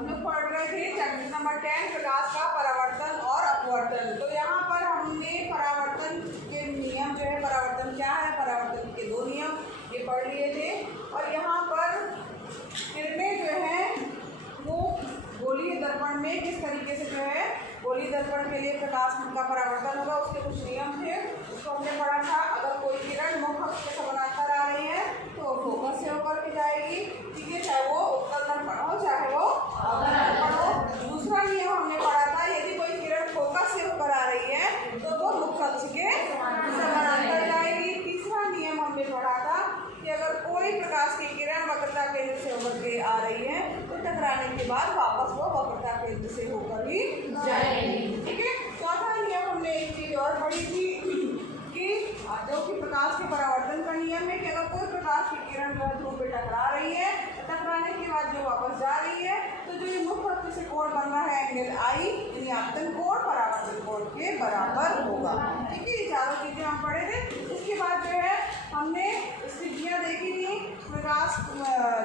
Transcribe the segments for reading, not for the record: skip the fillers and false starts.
हम लोग पढ़ रहे थे चैप्टर नंबर 10 प्रकाश का परावर्तन और अपवर्तन। तो यहाँ पर हमने परावर्तन के नियम जो है, परावर्तन क्या है, परावर्तन के 2 नियम ये पढ़ लिए थे। और यहाँ पर किरणें जो है वो गोलीय दर्पण में किस तरीके से जो है, गोलीय दर्पण के लिए प्रकाश का परावर्तन होगा, उसके कुछ नियम थे, उसको हमने पढ़ा था। अगर कोई किरण मुख्य अक्ष के समानांतर आ रही है तो फोकस से होकर के जाएगी, ठीक है, चाहे वो उत्तल दर्पण हो चाहे वो अवतल दर्पण हो। दूसरा नियम हमने पढ़ा था, यदि कोई किरण फोकस से होकर आ रही है तो वो मुख्य अक्ष के समानांतर जाएगी। तीसरा नियम हमने पढ़ा था कि अगर कोई प्रकाश की किरण वक्रता केंद्र से होकर के आ रही है तो टकराने के बाद वापस वो वक्रता केंद्र से होकर ही जाएगी, ठीक है। चौथा नियम हमने एक चीज और पढ़ी थी कि जो कि प्रकाश के परावर्तन का नियम है कि अगर कोई प्रकाश की किरण जो ध्रुव पे टकरा रही है, टकराने के बाद जो वापस जा रही है तो जो ये मुख्य अक्ष से कोण बन रहा है एंगल आई, यानी आपतन कोण परावर्तन कोण के बराबर होगा, ठीक है। ये चारों चीजें हम पढ़े थे। इसके बाद जो है हमने स्थितियाँ देखी थी, प्रकाश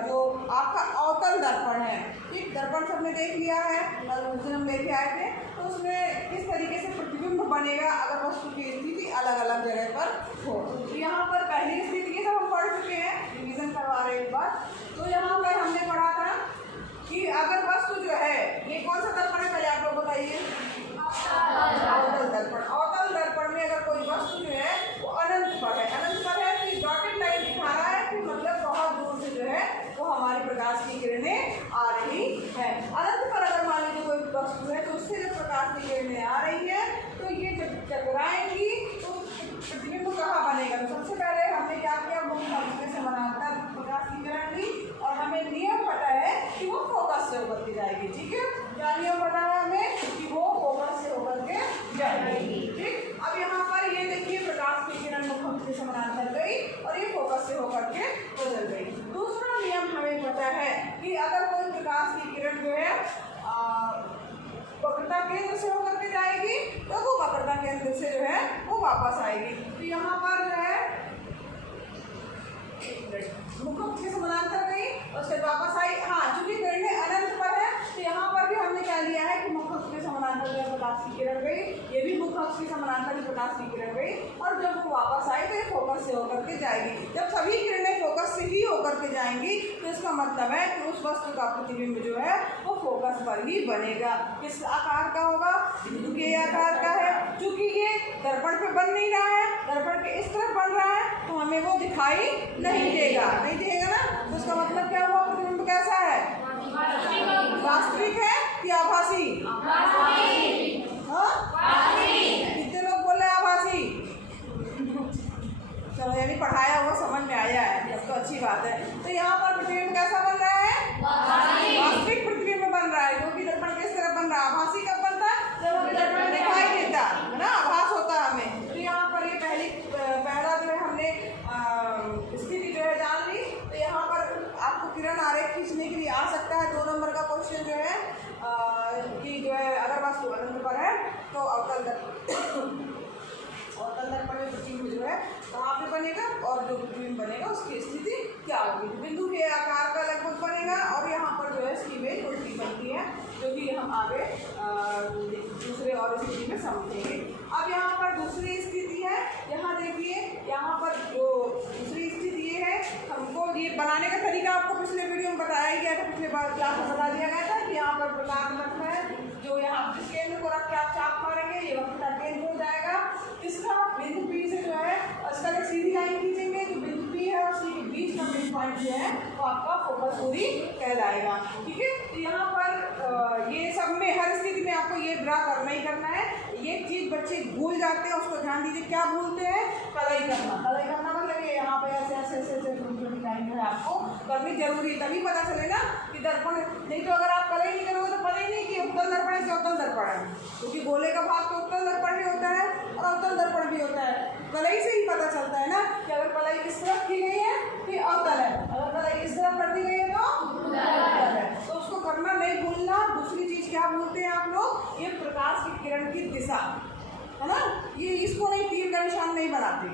जो आपका अवतल दर्पण है, ठीक, दर्पण सबने देख लिया है, उस दिन हम लेके आए थे। तो उसमें किस तरीके से प्रतिबिंब बनेगा अगर वस्तु की स्थिति अलग अलग जगह पर हो। तो यहाँ पर पहली स्थिति सब हम पढ़ चुके हैं, रिवीजन करवा रहे हैं एक बार। तो यहाँ पर हमने पढ़ा था कि अगर वस्तु जो है, ये कौन सा दर्पण है पहले आप लोग बताइए, अवतल दर्पण। अवतल दर्पण में अगर कोई वस्तु जो है वो अनंत पर है, अनंत पर है तो डॉटेड लाइन दिखा रहा है कि मतलब बहुत दूर से जो है वो हमारी प्रकाश की किरणें आ रही है। अनंत पर अगर मान लीजिए कोई वस्तु है तो उससे जब प्रकाश की किरणें आ रही है तो ये जब टकराएंगी तो प्रतिबिंब कहाँ बनेगा। तो सबसे पहले हमने क्या किया, मुख्य अक्ष के समानांतर प्रकाश की किरण ली और हमें नियम पता है कि वो फोकस से होकर के जाएगी, ठीक है। क्या नियम पता है हमें कि वो फोकस से होकर के जाएगी, ठीक। अब यहाँ पर ये देखिए प्रकाश की किरण मुख्य अक्ष के समानांतर गई और ये फोकस से होकर के बदल गई। दूसरा नियम हमें पता है कि अगर कोई प्रकाश की किरण जो है वक्रता केंद्र से होकर के जाएगी तो वो वक्रता केंद्र से जो है वो वापस आएगी। तो यहाँ पर जो है मुख्य अक्ष के समानांतर गई और उसके वापस आई। हाँ, चूंकि किरणें अनंत पर है तो यहाँ पर भी हमने क्या लिया है कि मुख्य अक्ष के समानांतर जो प्रकाश की किरण गई, ये भी मुख्य अक्ष के समानांतर प्रकाश की किरण गई और जब वो वापस आई तो ये फोकस से होकर के जाएगी। जब सभी किरणें फोकस से ही होकर के जाएंगी तो इसका मतलब है कि उस वस्तु का प्रतिबिंब जो है वो फोकस पर ही बनेगा। किस आकार का होगा, बिंदु के आकार का है। चूंकि ये दर्पण पे बन नहीं रहा है, दर्पण के इस तरफ बन रहा है तो हमें वो दिखाई नहीं देगा, नहीं देगा ना। तो उसका मतलब क्या हुआ, प्रतिबिंब कैसा है, वास्तविक है कि आभासी। कितने लोग बोले आभासी? चलो, यानी पढ़ाया हुआ समझ में आया है, तब तो अच्छी बात है। तो यहाँ पर प्रतिबिंब कैसा बन रहा है, वास्तविक प्रतिबिंब बन रहा है, जो कि दर्पण किस तरफ बन रहा है, आभासी कब बनता है, जब हमें दर्पण दिखाई देता है ना, आभास होता है हमें। तो यहाँ पर ये पहला जो है हमने स्थिति जो है जान ली। तो यहाँ पर आपको किरण आरेख खींचने के लिए आ सकता है 2 नंबर का क्वेश्चन जो है कि जो है अगर वस्तु अनंत पर है तो अवतल दर्पण में प्रतिबिंब जो है कहाँ पे बनेगा और जो प्रतिबिंब बनेगा उसकी स्थिति क्या होगी। बिंदु के आकार का लगभग बनेगा और यहाँ पर जो है इसकी इमेज उल्टी बनती है, जो कि हम आगे दूसरे और स्थिति में समझेंगे। अब यहाँ पर दूसरी स्थिति है, यहाँ देखिए, यहाँ पर जो दूसरी स्थिति ये है, हमको ये बनाने का तरीका आपको पिछले वीडियो में बताया ही गया था, पिछले बार क्लास में बता दिया गया था कि यहाँ पर प्रकाश रखना है, जो यहाँ केंद्र को रख के आप चाप मारेंगे ये वक्रता केंद्र हो जाएगा। इसका बिंदु P से जो है इसका एक सीधी लाइन खींचेंगे, जो बिंदु P है और C के बीच का मिड पॉइंट जो है वो आपका फोकस दूरी कहलाएगा, ठीक है। तो यहाँ पर ये सब में हर स्थिति में आपको ये ड्रा करना ही करना है। ये चीज बच्चे भूल जाते हैं, उसको ध्यान दीजिए, क्या भूलते हैं, कलाई करना। कलाई करना मतलब ये यहाँ पे ऐसे ऐसे ऐसे ऐसे छोटी लाइन है आपको करनी जरूरी है, तभी पता चलेगा कि दर्पण। नहीं तो अगर आप कलाई नहीं करोगे तो पता ही नहीं कि उत्तल दर्पण है कि अवतल दर्पण है, क्योंकि गोले का भाग तो उत्तल दर्पण भी होता है और अवतल दर्पण भी होता है। कलाई से ही पता चलता है ना कि अगर कलाई इस तरफ की गई है तो अवतल है, अगर कलाई इस तरफ कर दी गई है तो अवतल है। तो उसको करना नहीं भूलना। दूसरी चीज क्या भूलते हैं आप लोग, ये प्रकाश की किरण की दिशा है ना, ये इसको नहीं, तीर का निशान नहीं बनाते,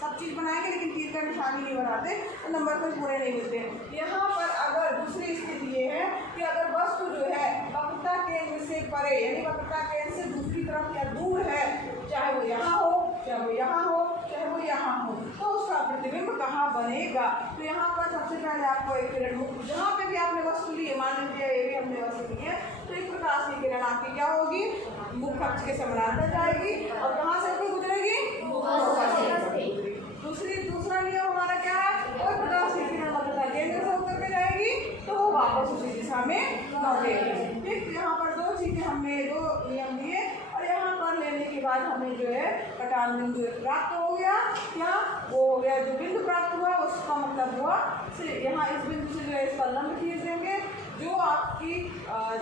सब चीज़ बनाएंगे लेकिन तीर का निशान ही नहीं बनाते तो नंबर तो पूरे नहीं मिलते। यहाँ पर अगर दूसरी स्थिति ये है कि अगर वस्तु जो है तो उसका प्रतिबिंब कहाँ बनेगा। तो यहाँ पर सबसे पहले आपको एक किरण जहाँ पे भी आपने वस्तु ली है, मान लीजिए ये भी हमने वस्तु ली है, तो एक प्रकाश की किरण आपकी क्या होगी, मुख्य अक्ष के समानांतर जाएगी और कहाँ से होकर गुजरेगी, दूसरा नियम हमारा क्या है, कोई प्रकाश की किरण वक्रता केंद्र से होकर के जाएगी तो वो वापस उसी दिशा में लौटेगी। ठीक, यहाँ पर दो चीजें हमने दो नियम दिए और यहाँ पर लेने के बाद हमें जो है कटान बिंदु प्राप्त हो गया। क्या वो हो गया, जो बिंदु प्राप्त हुआ उसका मतलब हुआ यहाँ इस बिंदु से जो है इसका लंब खींच देंगे, जो आपकी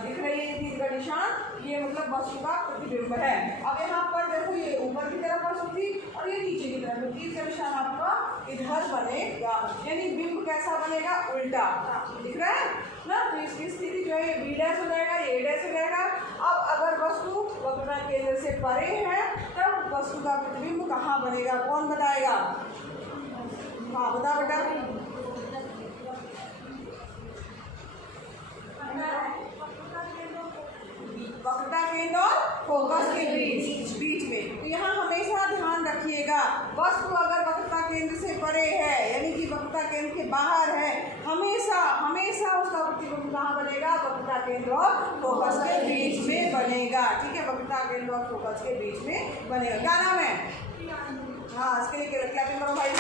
दिख रही है तीर का निशान, ये मतलब वस्तु का प्रतिबिंब है। अब यहाँ पर देखो ये ऊपर की तरफ वस्तु थी और ये नीचे की तरफ, तीर का निशान आपका इधर बनेगा, यानी बिंब कैसा बनेगा, उल्टा दिख रहा है ना। तो इसकी स्थिति जो है ये बी डैश हो जाएगा, ये डैश हो जाएगा। अब अगर वस्तु वक्रता केंद्र से परे है तब वस्तु का प्रतिबिंब कहाँ बनेगा, कौन बताएगा, हाँ बता बेटा। वक्रता केंद्र और फोकस के बीच में। तो यहाँ हमेशा ध्यान रखिएगा, वस्तु अगर वक्रता केंद्र से परे है यानी कि वक्रता केंद्र के बाहर है, हमेशा उसका प्रतिबिंब कहाँ बनेगा, वक्रता केंद्र और फोकस के बीच में बनेगा। ठीक है, वक्रता केंद्र और फोकस के बीच में बनेगा। क्या नाम है, हाँ इसके लिए क्लैपिंग करो भाई।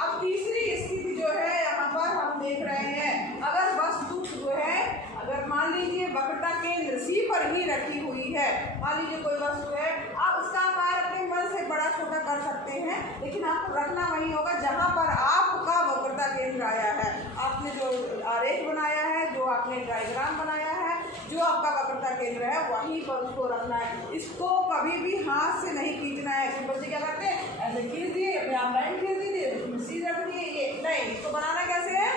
अब तीसरी स्थिति जो है यहाँ पर हम देख रहे हैं, अगर वस्तु जो है अगर मान लीजिए वक्रता केंद्र सी पर ही रखी हुई है, मान लीजिए कोई वस्तु है, आप उसका आकार अपने मन से बड़ा छोटा कर सकते हैं, लेकिन आपको रखना वही होगा जहाँ पर आपका वक्रता केंद्र आया है। आपने जो आरेख बनाया है, जो आपने डायग्राम बनाया है, जो आपका वक्रता केंद्र है वहीं पर उसको रखना है। इसको कभी भी हाथ से नहीं खींचना है। बच्चे क्या करते हैं, ऐसे खींच दिए, अपने आप लाइन खींच दिए, सीधे रख दिए, ये नहीं, इसको बनाना कैसे है,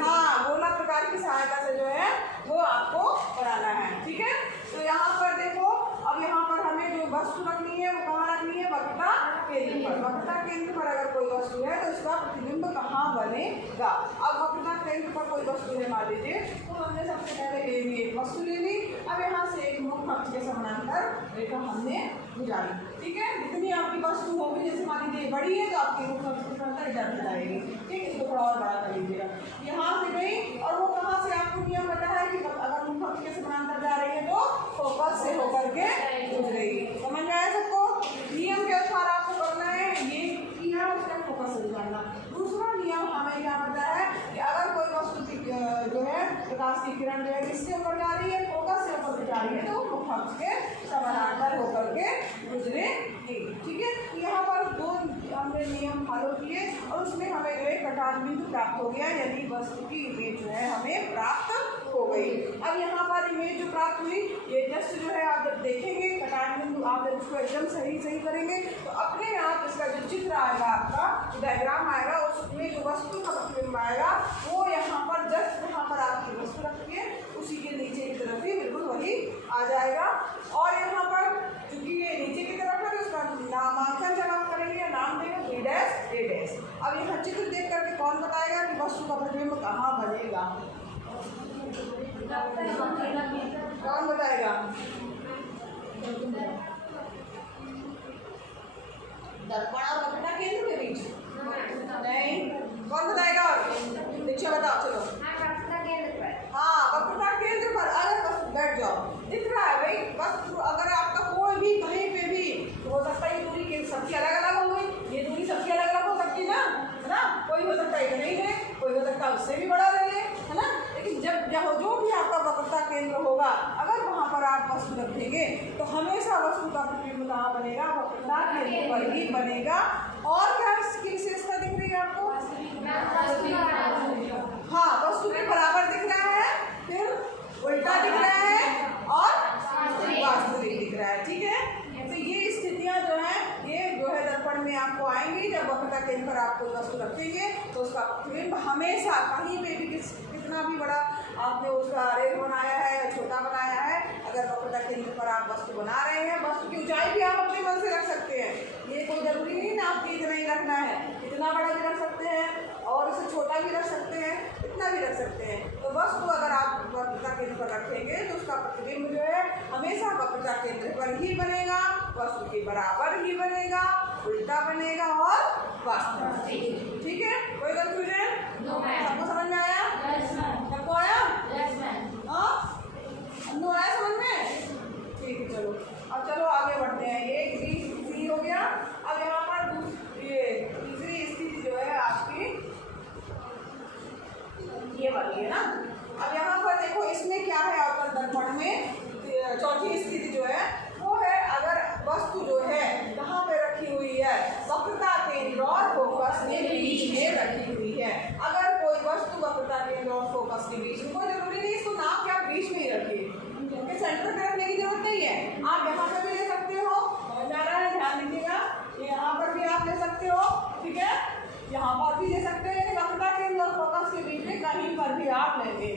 हाँ गोला प्रकार की सहायता से जो है वो आपको बनाना है। ठीक है, तो यहाँ पर देखो, अब यहाँ पर हमें जो वस्तु रखनी है वो कहाँ रखनी है, वक्रता केंद्र पर। वक्रता केंद्र पर अगर कोई वस्तु है तो उसका प्रतिबिंब कहाँ बनेगा। अब वक्रता केंद्र पर कोई वस्तु है, मान लीजिए तो हमने सबसे पहले ले ली एक वस्तु ले ली। अब यहाँ से एक मुख्य अक्ष के समानांतर रेखा हमने गुजारी। ठीक है, जितनी आपकी वस्तु होगी, जैसे मान लीजिए बड़ी है तो आपकी मुख्य अक्ष के समानांतर इधर जाएगी। ठीक, इसको थोड़ा और बड़ा कर लीजिएगा, यहाँ से गई और वो कहाँ से आपको नियम पता है कि अगर मुख्य अक्ष के समानांतर जा रही है तो फोकस से होकर के गुजरेगी। समझ में आया सबको, नियम के अनुसार आपको करना है, ये किया उसका फोकस से गुजरना। दूसरा नियम हमें यहाँ पता है कि अगर कोई वस्तु जो है प्रकाश की किरण जो है किससे ऊपर जा रही है, फोकस से ऊपर जा रही है, तो मुख्य अक्ष के समानांतर होकर के गुजरेगी। ठीक है, यहाँ पर दो हमने नियम फॉलो किए और उसमें हमें जो है कटान बिंदु प्राप्त हो गया, यानी वस्तु की इमेज जो है हमें प्राप्त हो गई। अब यहाँ पर इमेज जो प्राप्त हुई, ये जस्ट जो है आप जब देखेंगे कटान बिंदु, आप जब उसको एकदम सही करेंगे तो अपने आप इसका जो चित्र आएगा, आपका जो डायग्राम आएगा, उसमें जो वस्तु का प्रतिबिंब आएगा वो यहाँ पर जस्ट यहाँ पर आपकी वस्तु रखी है उसी के नीचे की तरफ ही बिल्कुल वही आ जाएगा। और यहाँ पर चूंकि ये नीचे की तरफ है तो उसका नामांकन जब आप करेंगे, नाम देंगे बी डैश ए डैश। अब यहाँ चित्र देख करके कौन बताएगा कि वस्तु का प्रतिबिंब कहाँ बनेगा, कौन बताएगा, दर्पण और वक्रता केंद्र के बीच नहीं, कौन बताएगा, दीक्षा बताओ चलो। हाँ वक्रता केंद्र पर अगर वस्तु, बैठ जाओ, दिख रहा है भाई वस्तु, अगर आपका कोई भी कहीं पे भी हो सकता है, ये दूरी के सबकी अलग अलग हो गई, ये दूरी सबकी अलग अलग हो सकती है ना, कोई हो सकता है इतना ही है, कोई हो सकता है उससे भी बड़ा रहे, है ना। लेकिन जब जो भी आपका वक्रता केंद्र होगा, अगर वहाँ पर आप वस्तु रखेंगे तो हमेशा वस्तु का प्रतिबिंब कहाँ बनेगा, वक्रता केंद्र पर ही बनेगा। और क्या इसकी विशेषता दिख रही है आपको, हाँ वस्तु के बराबर दिख रहा है, फिर उल्टा दिख रहा है और वास्तविक दिख रहा है। ठीक है, तो ये स्थितियाँ जो हैं ये जो है दर्पण में आपको आएंगी। जब वक्रता केंद्र पर आप कोई वस्तु रखेंगे तो उसका प्रतिबिंब हमेशा कहीं पे भी कितना भी बड़ा आपने उसका आरेख बनाया है या छोटा बनाया है, अगर वक्रता केंद्र पर आप वस्तु बना रहे हैं, वस्तु की ऊंचाई भी आप अपने मन से रख सकते हैं, ये कोई जरूरी नहीं ना आपकी इतना ही रखना है, इतना बड़ा भी रख सकते हैं और उससे छोटा भी रख सकते हैं, इतना भी रख सकते हैं। तो वस्तु अगर आप वक्रता केंद्र पर रखेंगे तो उसका प्रतिबिंब जो है हमेशा वक्रता केंद्र पर ही बनेगा, वस्तु के बराबर ही बनेगा, उल्टा बनेगा और वास्तव। ठीक है, कोई कंफ्यूजन? सबको समझ में आया? सबको आया? अन्नू आया समझ में? ठीक है, चलो अब चलो आगे बढ़ते हैं। एक बी सी हो गया। अब यहाँ पर ये तीसरी स्थिति जो है आपकी ये वाली है ना। अब यहाँ पर देखो इसमें क्या है, अवतल दर्पण में चौथी स्थिति जो है वो है अगर वस्तु जो है कहाँ पे रखी हुई है, वक्रता केंद्र और फोकस के बीच में रखी हुई है। अगर कोई वस्तु वक्रता केंद्र और फोकस के बीच में, कोई जरूरी नहीं इसको नाम के आप बीच में ही रखिए, क्योंकि सेंटर पे रखने की जरूरत नहीं है। आप यहाँ पर भी ले सकते हो, ज़्यादा है ध्यान दीजिएगा, यहाँ पर भी आप ले सकते हो, ठीक है, यहाँ पर भी ले सकते हैं। वक्रता केंद्र और फोकस के बीच में कहीं पर भी आप लेंगे,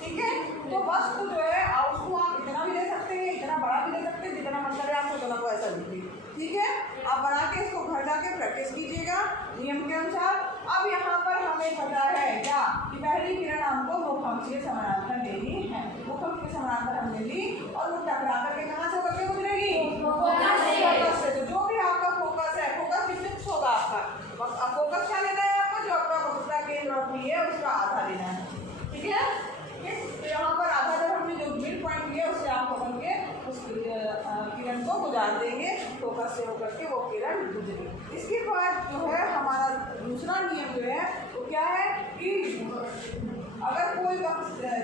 ठीक है। तो वस्तु जो है उसको आप इतना भी ले सकते हैं, इतना बड़ा भी ले सकते हैं, जितना मन करे आपको उतना को ऐसा लीजिए, ठीक है। आप बना के इसको घर जाके प्रैक्टिस कीजिएगा नियम के अनुसार। अब यहाँ पर हमें पता है क्या कि पहली किरण हमको मुखअंश के समानांतर लेनी है। मुखअंश के समानांतर हमने ली और वो टकरा करके कहाँ से होकर गुजरेगी? फोकस से। तो जो भी आपका फोकस है, फोकस भी फिक्स होगा आपका। अब फोकस क्या लेना है आपको? जो आपका वक्रता केंद्र और है उसका आधा लेना है, ठीक है। तो यहाँ पर आधा जब हमने जो मिड पॉइंट लिया उससे आप पकड़ के उस किरण को गुजार देंगे, फोकस से होकर के वो किरण गुजरेगी। इसके बाद जो है हमारा दूसरा नियम जो है वो क्या है कि अगर कोई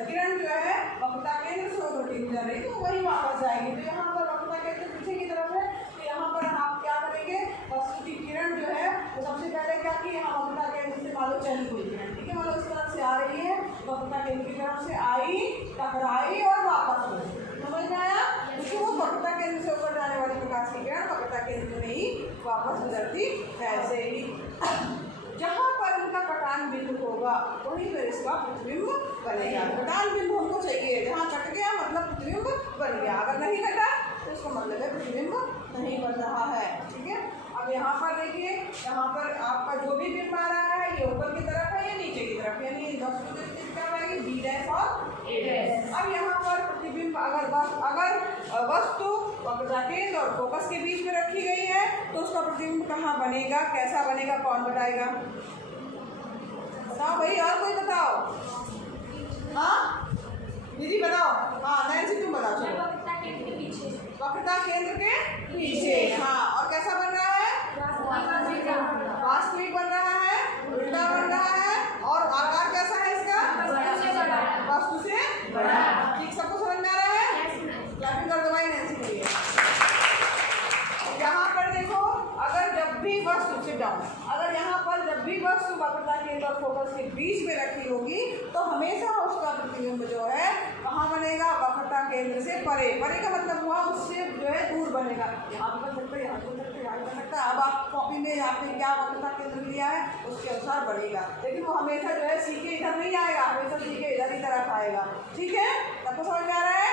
किरण जो है वक्रता केंद्र से होकर के गुजर रही तो वही वापस जाएगी। तो यहाँ पर वक्रता केंद्र पीछे की तरफ है, तो यहाँ पर आप क्या करेंगे, वस्तु की किरण जो है वो सबसे पहले क्या की, यहाँ वक्रता केंद्र से मान लो चली हुई किरण, ठीक है, मान लो इस तरफ से आ रही है, वक्रता केंद्र की तरफ से आई, टकराई और वापस हो, समझ में आया? क्योंकि वो वक्रता केंद्र से ऊपर जाने वाली प्रकाश की किरण वक्रता केंद्र में ही वापस गुजरती है। ऐसे ही जहाँ पर उनका कटान बिंदु होगा वहीं पर इसका प्रतिबिंब बनेगा। कटान बिंदु हमको चाहिए, जहाँ कट गया मतलब प्रतिबिंब बन गया, अगर नहीं कटा तो इसका मतलब है प्रतिबिंब नहीं बन रहा है, ठीक है। अब यहाँ पर देखिए, यहाँ पर आपका जो भी बिंब आ रहा है ये ऊपर की तरफ है या नीचे की तरफ, यानी वस्तु की स्थिति क्या रहेगी, बी डैश और ए डैश। अब यहाँ पर प्रतिबिंब अगर वस्तु वक्रता केंद्र और फोकस के बीच में रखी गई है तो उसका प्रतिबिंब कहाँ बनेगा, कैसा बनेगा, कौन बताएगा? बताओ भाई, और कोई बताओ। हाँ दीदी बताओ, हाँ नैन्सी तुम बताओ। चलो वक्रता केंद्र के पीछे, हाँ, और कैसा बन रहा है? वास्तविक बन रहा है, उल्टा बन रहा है, और आकार कैसा है इसका? वस्तु से बड़ा। ठीक, सबको समझ में आ रहा है? क्लैपिंग कर दो भाई नैन्सी के लिए। यहाँ पर देखो, अगर जब भी वस्तु सिट डाउन, अगर यहाँ पर जब भी वस्तु वक्रता केंद्र और फोकस के बीच में रखी होगी तो हमेशा उसका प्रतिबिंब जो है कहाँ बनेगा, वक्रता केंद्र से परे। परे का मतलब हुआ उससे जो है दूर बनेगा, यहाँ भी बन सकता है, यहाँ भी बन सकता है, यहाँ भी बन सकता है। अब आप कॉपी में आपने क्या वक्रता केंद्र लिया है उसके अनुसार बढ़ेगा, लेकिन वो हमेशा जो है सी के इधर नहीं आएगा, हमेशा सी के इधर ही तरफ आएगा, ठीक है। सबको समझ में आ रहा है?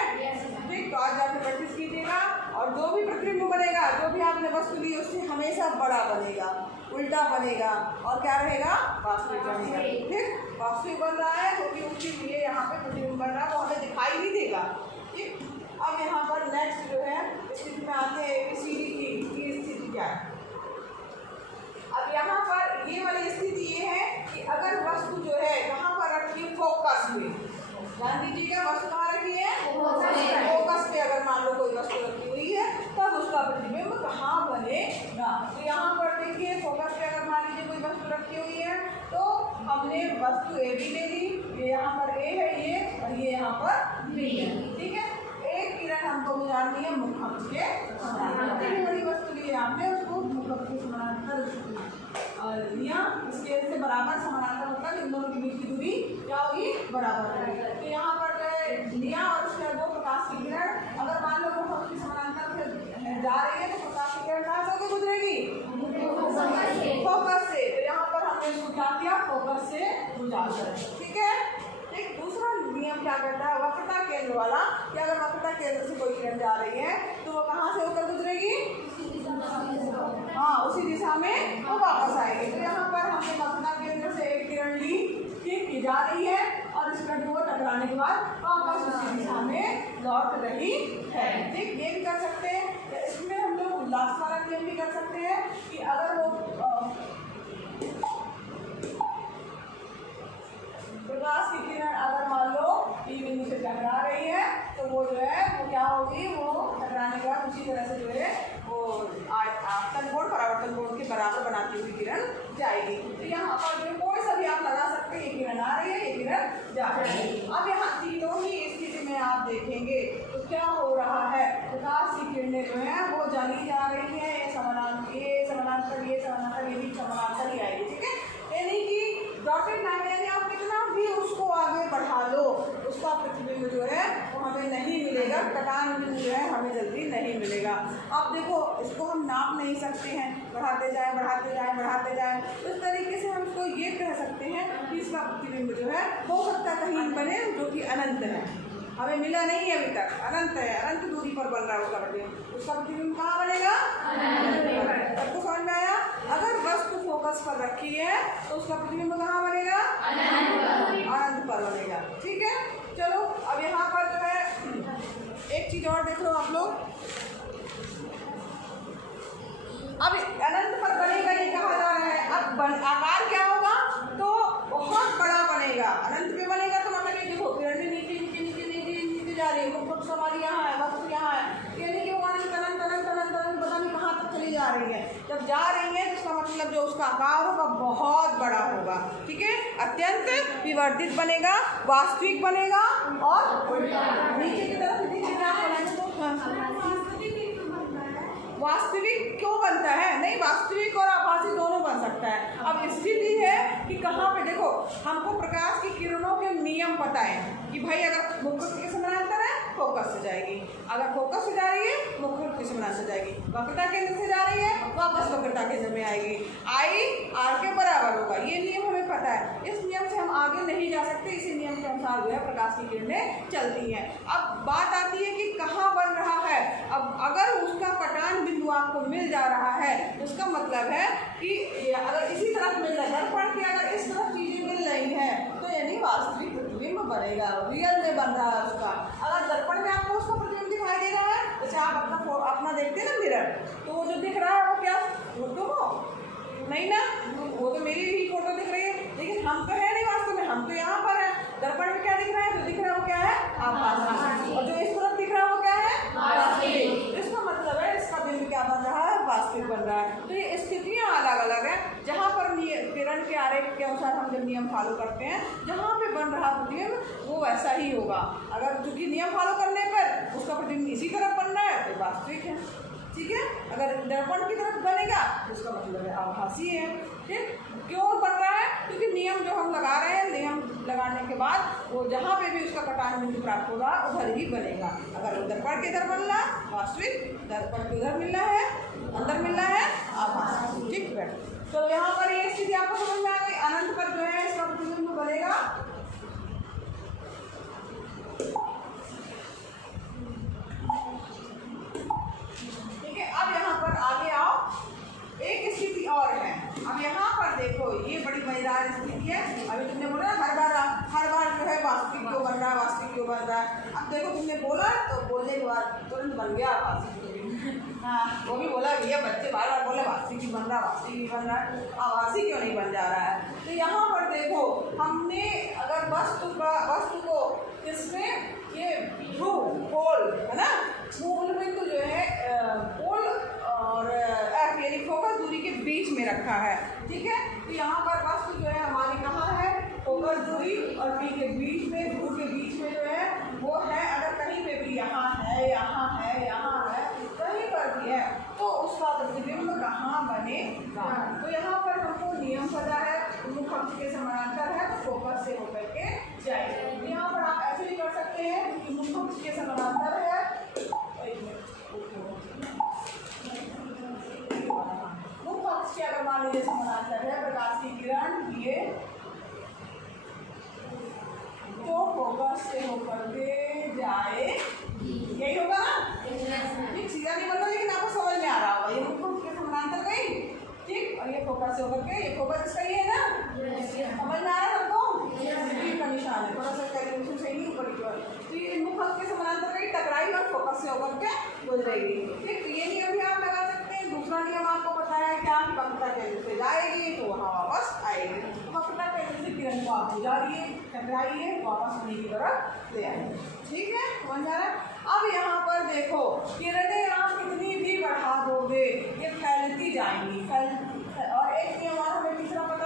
ठीक, तो आज जाकर प्रैक्टिस कीजिएगा और जो भी प्रतिबिंब बनेगा, जो भी आपने वस्तु ली उससे हमेशा बड़ा बनेगा, उल्टा बनेगा और क्या रहेगा, वास्तविक बनेगा। ठीक, वास्तविक बन रहा है क्योंकि उसके लिए यहाँ पे प्रतिबिंब बन रहा है, वो हमें दिखाई नहीं देगा। ठीक, अब यहाँ पर नेक्स्ट जो है स्थिति में आते हैं ABCD की स्थिति क्या है। अब यहाँ पर ये वाली स्थिति ये है कि अगर वस्तु जो है कहाँ पर रखी है, फोकस पे, ध्यान दीजिएगा, वस्तु कहाँ रखी है, फोकस पे। अगर मान लो कोई वस्तु रखी हुई है तब उसका प्रतिबिंब कहाँ बनेगा। तो यहाँ पर देखिए फोकस पे अगर मान लीजिए कोई वस्तु रखी हुई है तो हमने वस्तु ए बी ले ली, ये यहाँ पर ए है ये, और ये यहाँ पर बी है, ठीक है। एक किरण हमको गुजारनी है मुखअंश के समानांतर, इतनी बड़ी वस्तु ली है हमने, उसको मुखअंश के समानांतर लिया, स्केल से बराबर समानांतर मतलब इन दोनों के बीच की दूरी क्या होगी, बराबर होगी। तो यहाँ पर लिया और उसके दो प्रकाश की किरण, अगर मान लो मुखअंश के समानांतर से जा रही है तो प्रकाश की किरण कहाँ से होकर गुजरेगी, फोकस से। तो यहाँ पर हमने इसको क्या किया, फोकस से गुजार, ठीक है। एक दूसरा नियम क्या करता है वक्रता केंद्र वाला, कि अगर वक्रता केंद्र से कोई किरण जा रही है तो वो कहाँ से होकर गुजरेगी, हाँ उसी दिशा में वो वापस आएगी। तो यहाँ पर हमने वक्रता केंद्र से एक किरण ली, जा रही है और इस करंट को टकराने के बाद वापस उसी दिशा में लौट रही है। ठीक, ये भी कर सकते हैं। इसमें हम लोग लास्ट वाला नियम भी कर सकते हैं कि अगर वो प्रकाश की किरण अगर मान लो ई बिंदु से टकरा रही है तो वो जो है वो क्या होगी, वो टकराने के बाद उसी तरह से जो है वो आपतन कोण परावर्तन कोण के बराबर बनाती हुई किरण जाएगी। तो यहाँ पर जो कोई सा भी आप लगा सकते हैं, ये किरण आ रही है, ये किरण जा रही है। अब यहाँ तीनों ही स्थिति में आप देखेंगे तो क्या हो रहा है, प्रकाश की किरणें जो है वो चली जा रही है, ये समानांतर ये भी समानांतर ही आएगी। ठीक है, यानी कि डॉटेड लाइन यानी आप कितना भी उसको आगे बढ़ा लो उसका प्रतिबिंब जो है वो हमें नहीं मिलेगा, कटान बिंदु जो है हमें जल्दी नहीं मिलेगा। अब देखो इसको हम नाप नहीं सकते हैं, बढ़ाते जाएं बढ़ाते जाएं बढ़ाते जाएं, तो इस तरीके से हम इसको ये कह सकते हैं कि इसका प्रतिबिंब जो है हो सकता है कहीं बने जो कि अनंत है, हमें मिला नहीं है अभी तक, अनंत है, अनंत दूरी पर बन रहा है उसका प्रतिबिंब। उसका प्रतिबिंब कहाँ बनेगा, सबको समझ में आया। अगर वस्तु फोकस पर रखी है तो उसका प्रतिबिंब कहाँ बनेगा, अनंत पर बनेगा। ठीक है, चलो अब यहाँ पर जो है एक चीज और देख लो आप लोग, अब अनंत पर बनेगा ये कहा जा रहा है। अब आकार क्या होगा, तो बहुत बड़ा बनेगा, अनंत पे बनेगा तो मतलब ये देखो किरण नीचे नीचे नीचे नीचे नीचे जा रही है, मुक्त हमारी यहाँ है, वस्तु यहाँ है, यानी कि वो अनंत अनंत अनंत अनंत अनंत पता नहीं कहाँ तक चली जा रही है। जब जा रही है तो इसका मतलब जो उसका आकार होगा बहुत बड़ा होगा। ठीक है, अत्यंत विवर्धित बनेगा, वास्तविक बनेगा और नीचे की तरफ वास्तविक क्यों बनता है, नहीं वास्तविक और आभासी दोनों बन सकता है। अब स्थिति है कि कहाँ पे देखो हमको प्रकाश की किरणों के नियम पता है कि भाई अगर मुख्य के समानांतर है फोकस से जाएगी, अगर फोकस से जा रही है मुख्य के समानांतर जाएगी, वक्रता केंद्र से जा रही है वापस वक्रता केंद्र में आएगी, आई आर के बराबर होगा, ये नियम हमें पता है। इस नियम से हम आगे नहीं जा सकते, इसी नियम के अनुसार जो है प्रकाश की किरणें चलती हैं। अब बात आती है कि कहाँ बन रहा है। अब अगर उसका कटान बिंदु आपको मिल जा रहा है तो इसका मतलब है कि अगर इसी तरफ मिल रहा है, दर्पण की अगर इस तरफ चीजें मिल रही हैं तो यानी वास्तविक प्रतिबिंब बनेगा, रियल में बन रहा है उसका। अगर दर्पण में आपको उसका प्रतिबिंब दिखाई दे रहा है, जैसे आप अपना देखते हैं ना मिरर, तो वो जो दिख रहा है वो क्या फोटो हो नहीं ना, वो तो मेरी ही फोटो दिख रही है, लेकिन हम तो है नहीं वास्तव में, हम तो यहाँ पर है। दर्पण में क्या दिख रहा है, जो दिख रहा है वो क्या है आभासी, और जो इस तरफ दिख रहा है वो क्या है वास्तविक। इसका मतलब है इसका बिंब क्या बन रहा है, वास्तविक बन रहा है। तो ये स्थितियाँ अलग अलग है, जहाँ पर किरण के आरेख के अनुसार हम जब नियम फॉलो करते हैं जहाँ पे बन रहा प्रतिबिंब वो वैसा ही होगा। अगर चूंकि नियम फॉलो करने पर उसका प्रतिबिंब इसी तरफ बन रहा है तो वास्तविक है। ठीक है, अगर दर्पण की तरफ बनेगा तो उसका मतलब है आभासी है। ठीक, क्यों बन रहा है, क्योंकि नियम जो हम लगा रहे हैं, नियम लगाने के बाद वो जहाँ पे भी उसका कटान बिंदु प्राप्त होगा उधर ही बनेगा। अगर वो दर्पण के इधर बन रहा वास्तविक, दर्पण के उधर मिल रहा है अंदर मिल रहा है आभासी। ठीक है, तो यहाँ पर ये स्थिति आपको समझ में आ गई। अनंत पर जो है इसका प्रतिबिंब बनेगा अब यहाँ पर आगे आओ, एक स्थिति और है। अब यहाँ पर देखो ये बड़ी मजेदार स्थिति है। अभी तुमने बोला हर बार जो है वास्तविक क्यों बन रहा है, वास्तविक क्यों बन रहा है। अब देखो तुमने बोला तो बोलने के बाद तुरंत बन गया वास्तविक। हाँ, वो भी बोला भैया बच्चे बार बार बोले वास्तविक ही बन रहा, वास्तविक ही बन रहा है, आभासी क्यों नहीं बन जा रहा है। तो यहाँ पर देखो हमने अगर वस्तु को किसमें ये पोल है ना, मूल बिंदु जो है पोल और एफ यानी फोकस दूरी के बीच में रखा है। ठीक है, तो यहाँ पर वस्तु जो है हमारी कहाँ है, फोकस दूरी और पी के बीच में, ध्रुव के बीच में जो है वो है। अगर कहीं पे भी यहाँ है यहाँ है यहाँ है कहीं पर भी है तो उसका प्रतिबिंब कहाँ बनेगा। तो यहाँ पर हमको नियम पता है, मुख्य अक्ष के समानांतर है तो फोकस से होकर के जाएगा। यहाँ पर आप ऐसे भी कर सकते हैं कि मुख्य अक्ष के समानांतर है, मुख्य अक्ष के अगर मान लीजिए समानांतर है प्रकाश की किरण ये तो फोकस से होकर के जाए, यही होगा ना। ठीक, सीधा नहीं बोल रहा लेकिन आपको समझ में आ रहा होगा, ये मुख्य के समानांतर गई। ठीक, और ये फोकस से होकर के, ये फोकस इसका ही है ना, समझ में आया सबको। उसके समानांतर रहेगी, टकराई और फोकस से होकर के गुजरेगी। ठीक, तो ये नियम भी आप लगा सकते हैं। दूसरा नियम आपको पता है क्या, कि वक्रता केंद्र से जाएगी तो वहाँ वापस आएगी। वक्रता केंद्र से किरण को आप गुजारिए, टकराइए, वापस उन्हीं की तरफ ले आएंगे। ठीक है, समझ आ रहा है। अब यहाँ पर देखो, किरणें आप कितनी भी बढ़ा दोगे ये फैलती जाएंगी, और एक नियम और हमें तीसरा पता,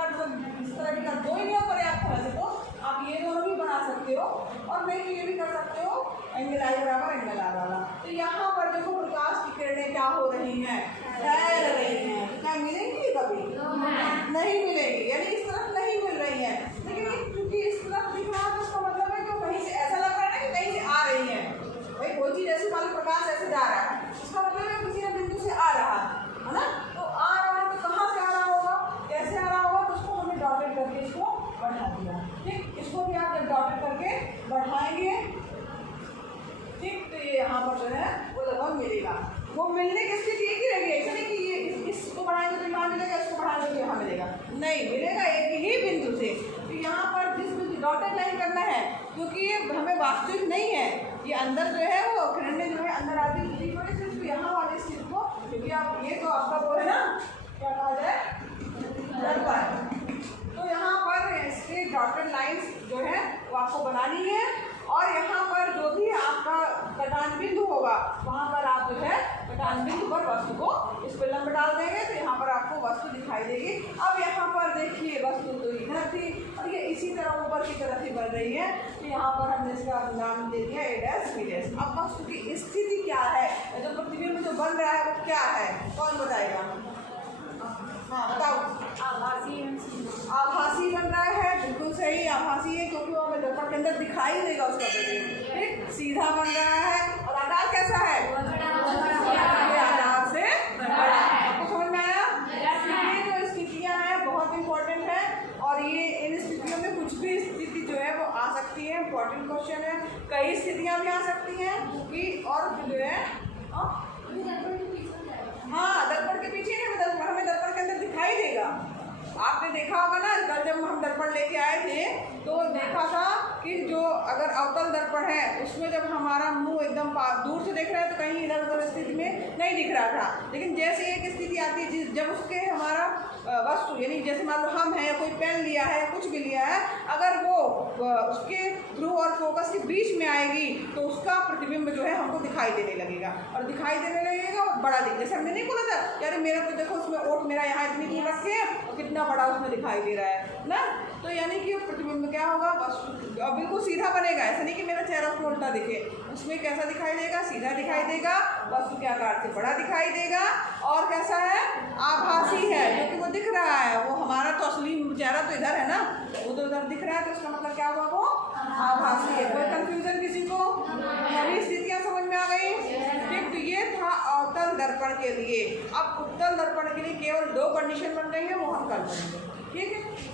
इस तरह का दो ही नियम पर्याप्त है। वैसे तो आप ये दोनों भी बना सकते हो, और नहीं तो ये भी कर सकते हो, एंगल आई बराबर एंगल आर वाला। तो यहाँ पर देखो प्रकाश की किरणें क्या हो रही हैं, फैल रही हैं। क्या मिलेंगी? कभी नहीं मिलेगी, यानी इस तरफ नहीं मिल रही है। लेकिन क्योंकि इस तरफ दिख रहा है तो उसका मतलब है कि कहीं से ऐसा लग रहा है ना कि कहीं से आ रही है। भाई कोई चीज़ ऐसी, मान लो प्रकाश ऐसे जा रहा है, इसका मतलब है किसी न बिंदु से आ रहा है ना। तो आ रहा है तो कहाँ से आ रहा होगा, कैसे आ रहा होगा, तो उसको हमने डॉटेड करके इसको बढ़ा दिया। ठीक, इसको भी आप जब डॉटेड करके बढ़ाएंगे, ठीक, तो ये यहाँ पर जो है वो लगभग मिलेगा। वो मिलने की स्थिति एक ही रहेगी, ऐसा नहीं कि ये इसको बढ़ाएंगे तो यहाँ मिलेगा, इसको बढ़ाएंगे तो यहाँ मिलेगा, नहीं मिलेगा एक ही बिंदु से। तो यहाँ पर जिस बिंदु डॉटेड लाइन करना है, क्योंकि ये हमें वास्तविक नहीं है, ये अंदर जो है वो किरणें जो है अंदर आती है, सिर्फ यहाँ वाले स्थिति को, क्योंकि आप ये तो आपका वो है ना, क्या कहा जाए, दर्पण। तो यहाँ पर इसके डॉटेड लाइन्स जो है वो आपको बनानी है, और यहाँ पर जो भी आपका कटान बिंदु होगा वहाँ पर आप जो है कटान बिंदु पर वस्तु को इस पर लंब डाल देंगे, तो यहाँ पर आपको वस्तु दिखाई देगी। अब यहाँ पर देखिए वस्तु तो इधर थी और ये इसी तरह ऊपर की तरफ ही बढ़ रही है, तो यहाँ पर हमने इसका नाम दे दिया A डैश B डैश। अब वस्तु की स्थिति क्या है, जो प्रतिबिंब जो बन रहा है वो क्या है, कौन बताएगा? हाँ बताओ। आभासी बन रहा है, बिल्कुल सही, आभासी है, क्योंकि वो हमें दर्पण के अंदर दिखाई देगा उसका प्रतिबिंब। ठीक, सीधा बन रहा है, और आकार कैसा है, आकार से बड़ा है। आपको समझ में आया? ये जो स्थितियाँ हैं बहुत इंपॉर्टेंट है, और ये इन स्थितियों में कुछ भी स्थिति जो है वो आ सकती है, इंपॉर्टेंट क्वेश्चन है। कई स्थितियाँ भी आ सकती हैं कि, और जो है हाँ दर्पण के पीछे नहीं, हमें दर्पण के अंदर दिखाई देगा। आपने देखा होगा ना, कल जब हम दर्पण लेके आए थे तो देखा था कि जो अगर अवतल दर्पण है उसमें जब हमारा मुंह एकदम दूर से देख रहा है तो कहीं इधर उधर स्थिति में नहीं दिख रहा था, लेकिन जैसे एक स्थिति आती है जब उसके हमारा वस्तु, यानी जैसे मान लो हम हैं या कोई पेन लिया है, कुछ भी लिया है, अगर वो उसके थ्रू और फोकस के बीच में आएगी तो उसका प्रतिबिंब जो है हमको दिखाई देने लगेगा, और दिखाई देने लगेगा बड़ा दिख, जैसे हमने नहीं बोला था यार मेरा तो देखो उसमें ओट मेरा यहाँ इतनी दूर रखे हैं और कितना बड़ा उसमें दिखाई दे रहा है ना। तो यानी कि प्रतिबिंब क्या होगा, वस्तु बिल्कुल सीधा बनेगा, ऐसा नहीं कि मेरा चेहरा उसमें उल्टा दिखे, उसमें कैसा दिखाई देगा, सीधा दिखाई देगा, वस्तु के आकार से बड़ा दिखाई देगा, और कैसा है, आभासी है, क्योंकि वो दिख रहा है, वो हमारा तो असली चेहरा तो इधर है ना, वो तो उधर दिख रहा है, तो इसका मतलब क्या हुआ, वो आभासी है। कोई कंफ्यूजन किसी को? सभी स्थितियाँ समझ में आ गई? ठीक, तो ये था अवतल दर्पण के लिए। अब उत्तल दर्पण के लिए केवल 2 कंडीशन बन रही है, वो हम कल करेंगे। ठीक है।